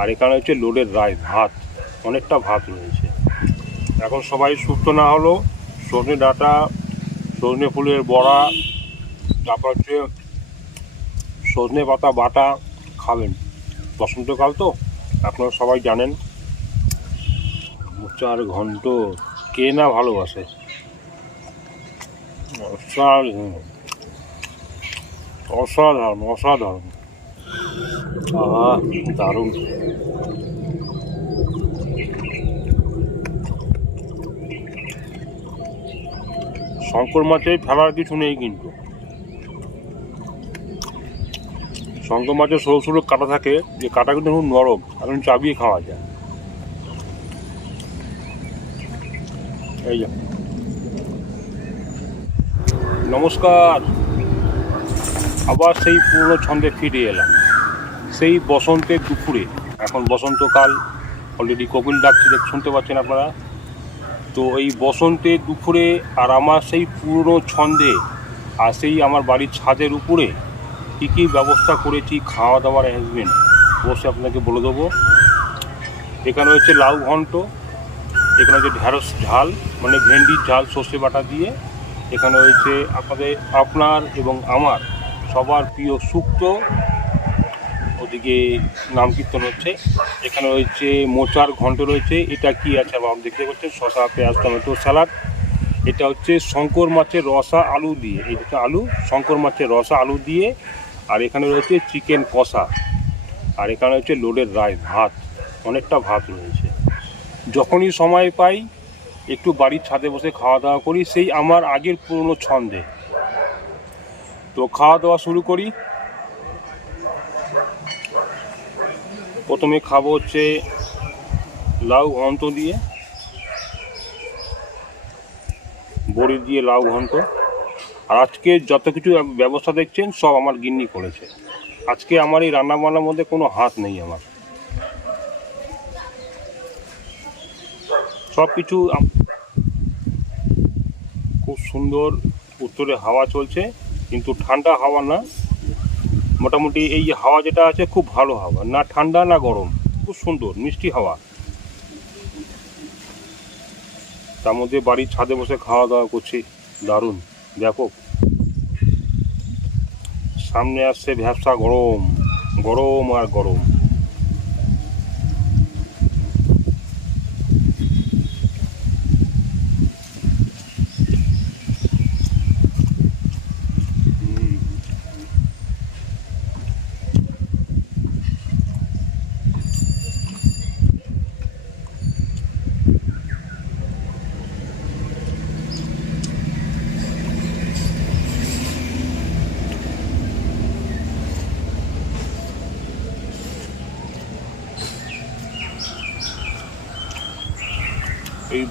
আর এখানে হচ্ছে লোডের রায় ভাত অনেকটা ভাত রয়েছে। এখন সবাই সুস্থ না হলেও সজনে ডাঁটা, সজনে ফুলের বড়া, তারপর হচ্ছে সজনে পাতা বাটা খাবেন। বসন্তকাল তো, আপনারা সবাই জানেন। চার ঘন্ট কে না ভালোবাসে? অসাধারণ অসাধারণ অসাধারণ। দারুণ। শঙ্কর মাছে ফেলার কিছু নেই কিন্তু। শঙ্কর মাছের সরু সরু কাটা থাকে, যে কাটা কিন্তু খুব নরম, এখন চাবিয়ে খাওয়া যায়। এই নমস্কার। আবার সেই পুরনো ছন্দে ফিরে এলাম। সেই বসন্তের দুপুরে, এখন বসন্তকাল অলরেডি কোকিল ডাকছে দেখ শুনতে পাচ্ছেন আপনারা? তো এই বসন্তের দুপুরে আর আমার সেই পুরনো ছন্দে আর সেই আমার বাড়ির ছাদের উপরে কী কী ব্যবস্থা করেছি খাওয়া দাওয়ার অ্যারেঞ্জমেন্ট অবশ্যই আপনাকে বলে দেবো। এখানে হচ্ছে লাউ ঘন্ট, এখানে হচ্ছে ঢ্যাঁড়স ঝাল মানে ভেন্ডির ঝাল, সর্ষে বাটা দিয়ে। এখানে হয়েছে আপনাদের, আপনার এবং আমার সবার প্রিয় শুক্তো ওদিকে নাম কীর্তন হচ্ছে। এখানে রয়েছে মোচার ঘন্ট রয়েছে। এটা কি আছে আবার আপনি দেখতে পাচ্ছেন শসা পেঁয়াজ, টমেটো, স্যালাড। এটা হচ্ছে শঙ্কর মাছের রসা আলু দিয়ে। হচ্ছে আলু, শঙ্কর মাছের রসা আলু দিয়ে। আর এখানে রয়েছে চিকেন কষা। আর এখানে হচ্ছে লোডের রাইস ভাত। অনেকটা ভাত রয়েছে। যখনই সময় পাই, একটু বাড়ির ছাদে বসে খাওয়া দাওয়া করি। সেই আমার আগের পুরনো ছন্দে। তো খাওয়া দাওয়া শুরু করি। প্রথমে খাব হচ্ছে লাউ ঘন্ট দিয়ে। বড়ি দিয়ে লাউ ঘন্ট। আর আজকে যত কিছু ব্যবস্থা দেখছেন, সব আমার গিন্নি করেছে। আজকে আমার এই রান্না বান্নার মধ্যে কোনো হাত নেই আমার। সব কিছু খুব সুন্দর উত্তরে হাওয়া চলছে, কিন্তু ঠান্ডা হাওয়া না। মোটামুটি এই হাওয়া যেটা আছে খুব ভালো হাওয়া, না ঠান্ডা না গরম, খুব সুন্দর, মিষ্টি হাওয়া। তার মধ্যে বাড়ির ছাদে বসে খাওয়া দাওয়া করছি, দারুণ ব্যাপক সামনে আসছে ভ্যাবসা গরম গরম আর গরম।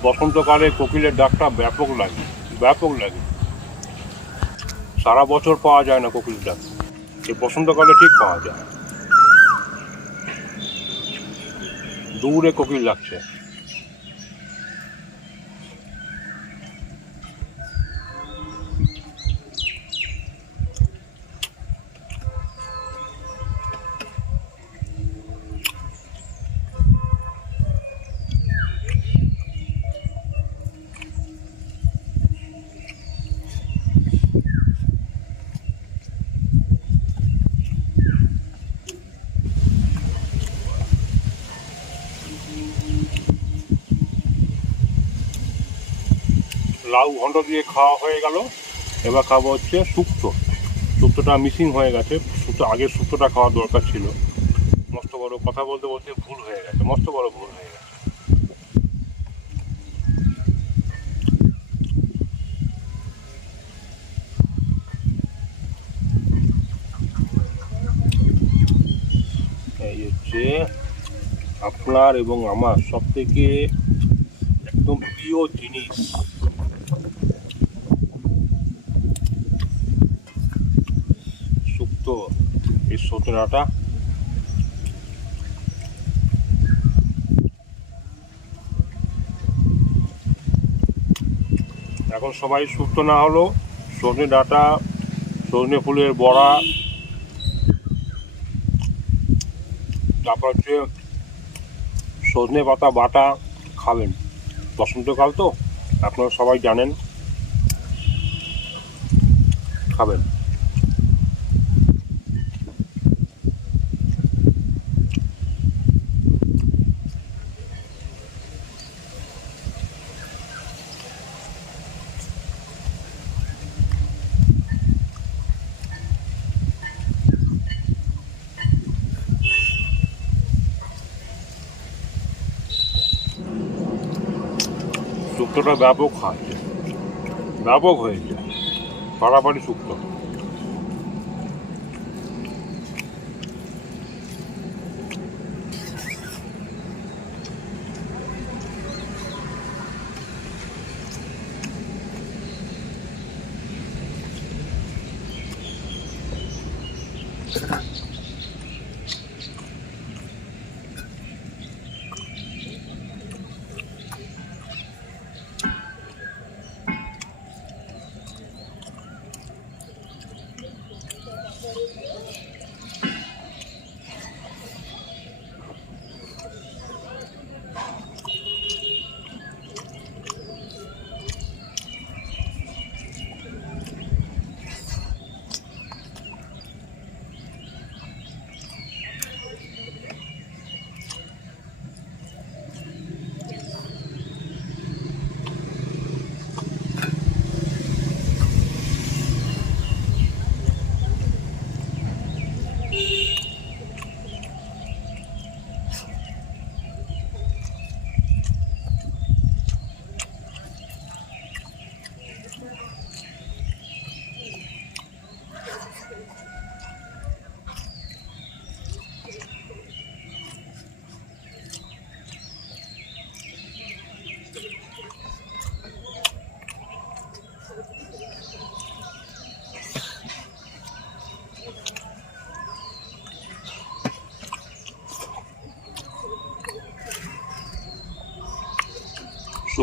বসন্তকালে কোকিলের ডাকটা ব্যাপক লাগে ব্যাপক লাগে। সারা বছর পাওয়া যায় না কোকিলের ডাক। এই বসন্তকালে ঠিক পাওয়া যায়। দূরে কোকিল লাগছে লাউ ঘন্ট দিয়ে খাওয়া হয়ে গেল। এবার খাব হচ্ছে শুক্তো। শুক্তোটা মিসিং হয়ে গেছে। শুক্তো আগে শুক্তোটা খাওয়ার দরকার ছিল। মস্ত বড় কথা বলতে বলতে ভুল হয়ে গেছে, মস্ত বড় ভুল হয়ে গেছে। এই হচ্ছে আপনার এবং আমার সব থেকে একদম প্রিয় জিনিস শুক্তো এই সজনাটা এখন সবাই সুস্থ না হলেও সজনে ডাটা, সজনে ফুলের বড়া, তারপর হচ্ছে সজনে পাতা বাটা খাবেন। বসন্তকাল তো, আপনারা সবাই জানেন, খাবেন। ব্যাপক হয়। ব্যাপক হয়ে যায়। পাড়াপাড়ি শুক্তো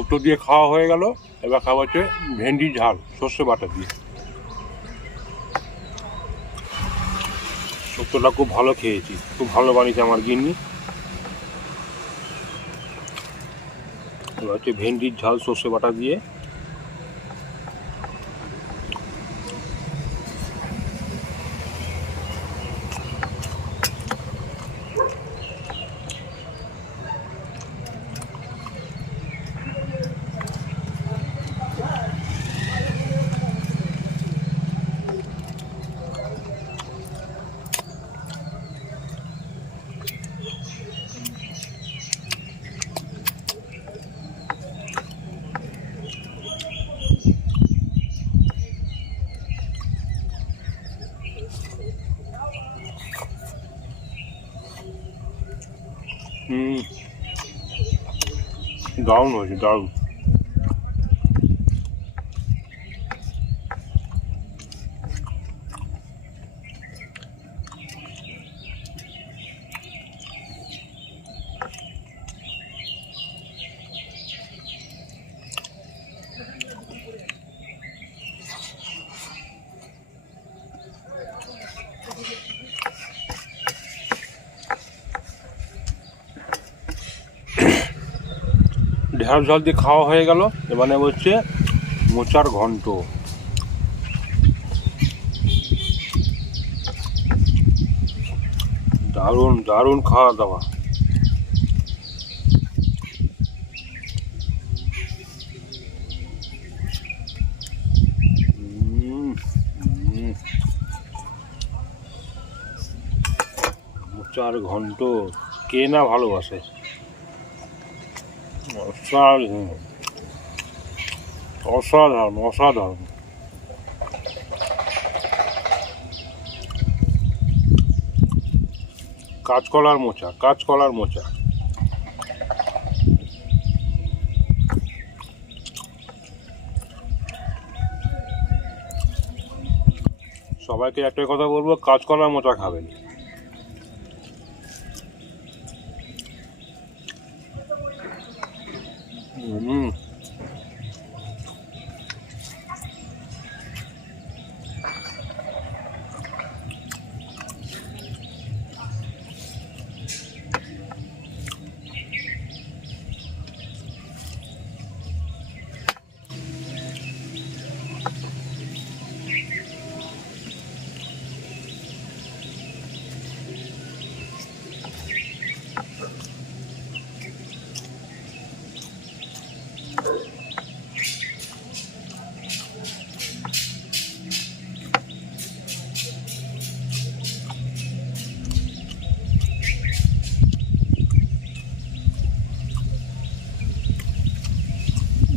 শুক্তো দিয়ে খাওয়া হয়ে গেল। এবার খাওয়া হচ্ছে ভেন্ডি ঝাল, সর্ষে বাটা দিয়ে। শুক্তোটা খুব ভালো খেয়েছি, খুব ভালো বানিয়েছে আমার গিন্নি। এবার হচ্ছে ভেন্ডির ঝাল, সর্ষে বাটা দিয়ে। দারুণ হয়েছে দারুণ ঢেঁড়স জল দিয়ে খাওয়া হয়ে গেল। এবারে হচ্ছে মোচার ঘন্ট। দারুণ দারুণ খাওয়া দাওয়া। মোচার ঘন্ট, কে না ভালোবাসে? অসাধারণ অসাধারণ কাঁচকলার মোচা কাঁচকলার মোচা সবাইকে একটাই কথা বলব কাঁচকলার মোচা খাবেন।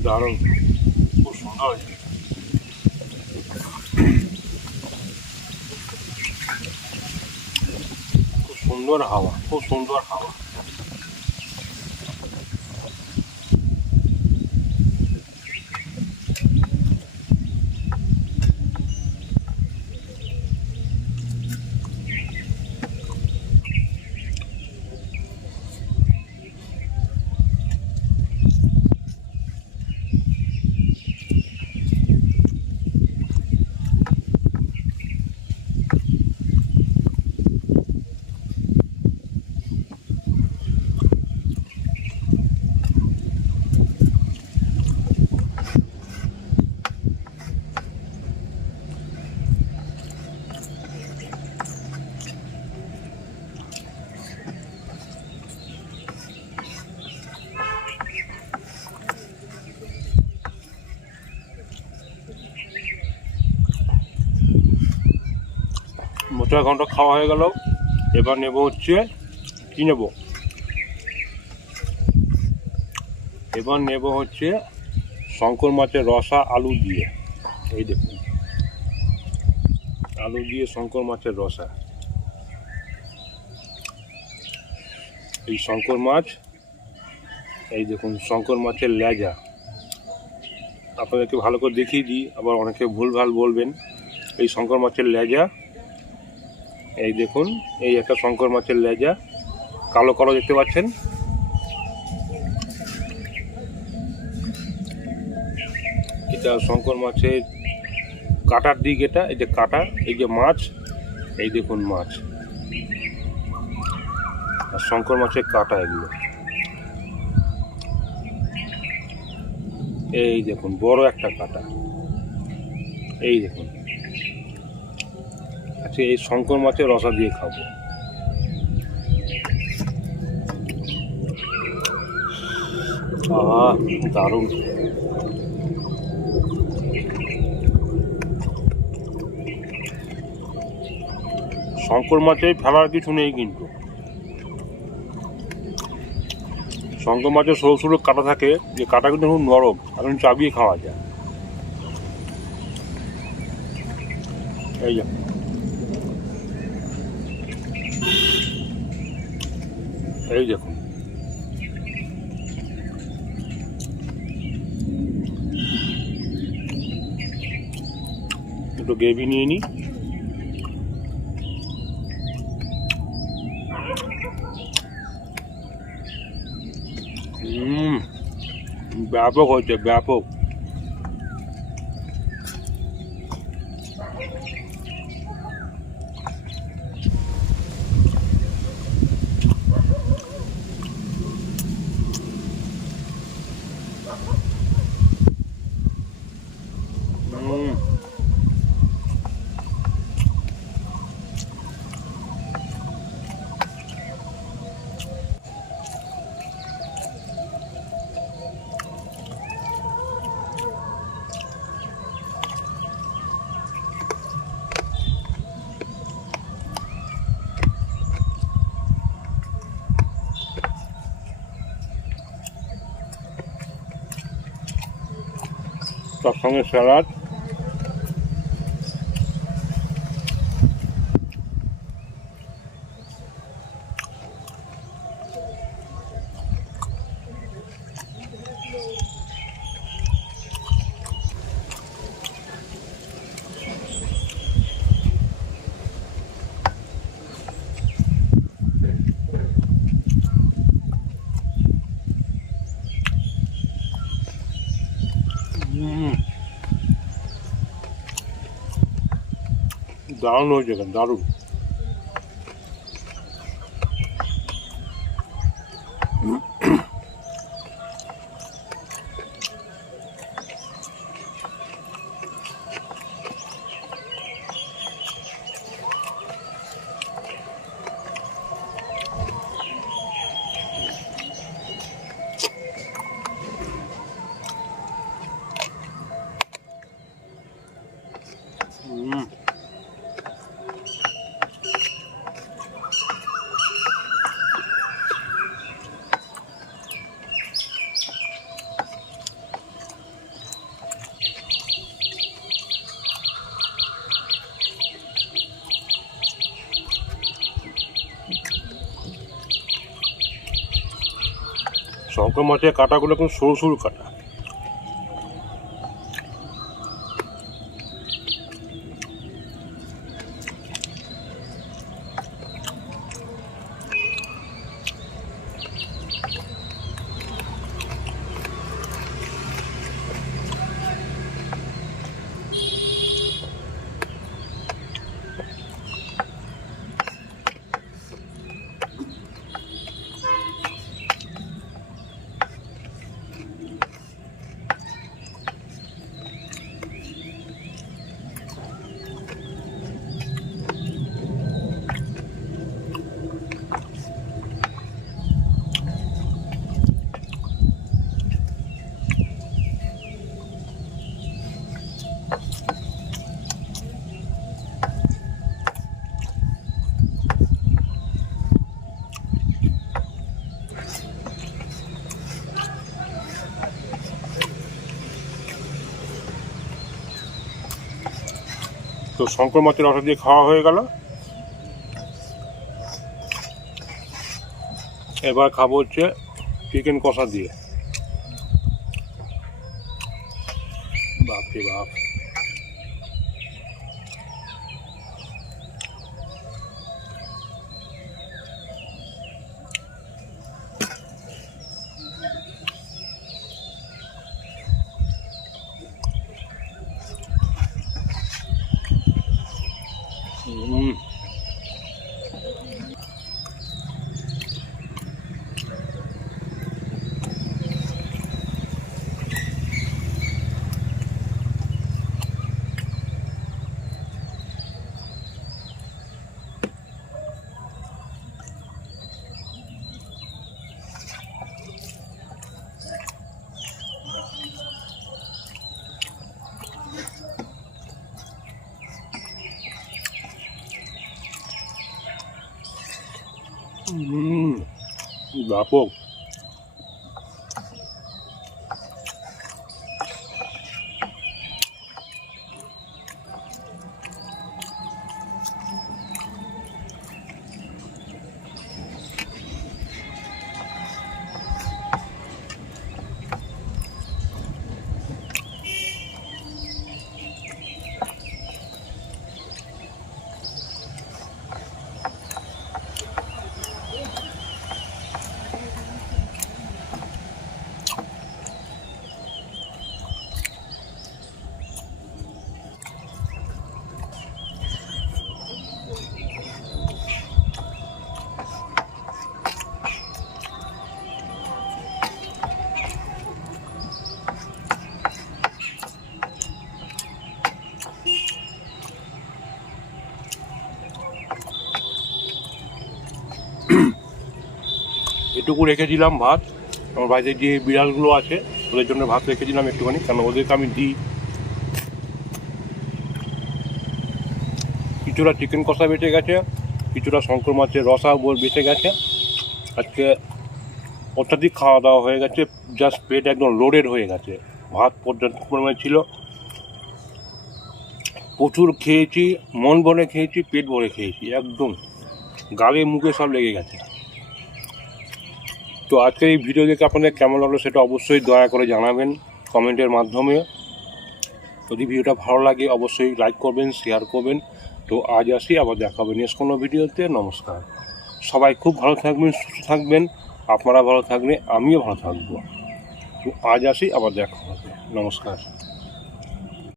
দারুণ। খুব সুন্দর হয়েছে খুব সুন্দর হাওয়া। খুব সুন্দর হাওয়া। মোচা ঘন্ট খাওয়া হয়ে গেল। এবার নেব হচ্ছে কি নেব? এবার নেব হচ্ছে শঙ্কর মাছের রসা আলু দিয়ে। এই দেখুন। আলু দিয়ে শঙ্কর মাছের রসা। এই শঙ্কর মাছ, এই দেখুন শঙ্কর মাছের লেজা। আপনাদেরকে ভালো করে দেখিয়ে দিই, আবার অনেকে ভুলভাল বলবেন। এই শঙ্কর মাছের লেজা এই দেখুন, এই একটা শঙ্কর মাছের লেজা। কালো কালো দেখতে পাচ্ছেন? এটা শঙ্কর মাছের কাটার দিক এটা, এই যে কাটা, এই যে মাছ, এই দেখুন মাছ। আর শঙ্কর মাছের কাটা এগুলো। এই দেখুন, বড় একটা কাটা। এই দেখুন। আচ্ছা এই শঙ্কর মাছের রসা দিয়ে খাব। দারুণ। শঙ্কর মাছে ফেলার কিছু নেই কিন্তু। শঙ্কর মাছের সরু সরু কাটা থাকে, যে কাটা কিন্তু খুব নরম, এখন চাবিয়ে খাওয়া যায়। এই যে। এই দেখুন। একটু গ্রেভি নিয়ে নিই ব্যাপক হয়েছে ব্যাপক। সঙ্গে স্যালাড দারুণ হয়েছে এখানে শঙ্কর মাছের কাটাগুলো কিন্তু সরু সরু কাটা। তো শঙ্কর মাছের রসা দিয়ে খাওয়া হয়ে গেল। এবার খাব হচ্ছে চিকেন কষা দিয়ে। বাপরে বাপ। হুম ব্যাপক এটুকু রেখেছিলাম ভাত। আমার বাড়িতে যে বিড়ালগুলো আছে, ওদের জন্য ভাত রেখেছিলাম একটুখানি কারণ ওদেরকে আমি দিই। কিছুটা চিকেন কষা বেঁচে গেছে, কিছুটা শঙ্কর মাছের রসা বেঁচে গেছে। আজকে অত্যাধিক খাওয়া দাওয়া হয়ে গেছে জাস্ট পেট একদম লোডেড হয়ে গেছে। ভাত পর্যাপ্ত পরিমাণে ছিল। প্রচুর খেয়েছি, মন ভরে খেয়েছি, পেট ভরে খেয়েছি, একদম। গালে মুখে সব লেগে গেছে। তো আজকের এই ভিডিও দেখে আপনাদের কেমন লাগল সেটা অবশ্যই দয়া করে জানাবেন কমেন্টের মাধ্যমে। যদি ভিডিওটা ভালো লাগে, অবশ্যই লাইক করবেন শেয়ার করবেন। তো আজ আসি, আবার দেখা হবে নেক্সট কোনো ভিডিওতে। নমস্কার। সবাই খুব ভালো থাকবেন, সুস্থ থাকবেন। আপনারা ভালো থাকবেন, আমিও ভালো থাকব। তো আজ আসি, আবার দেখা হবে। নমস্কার।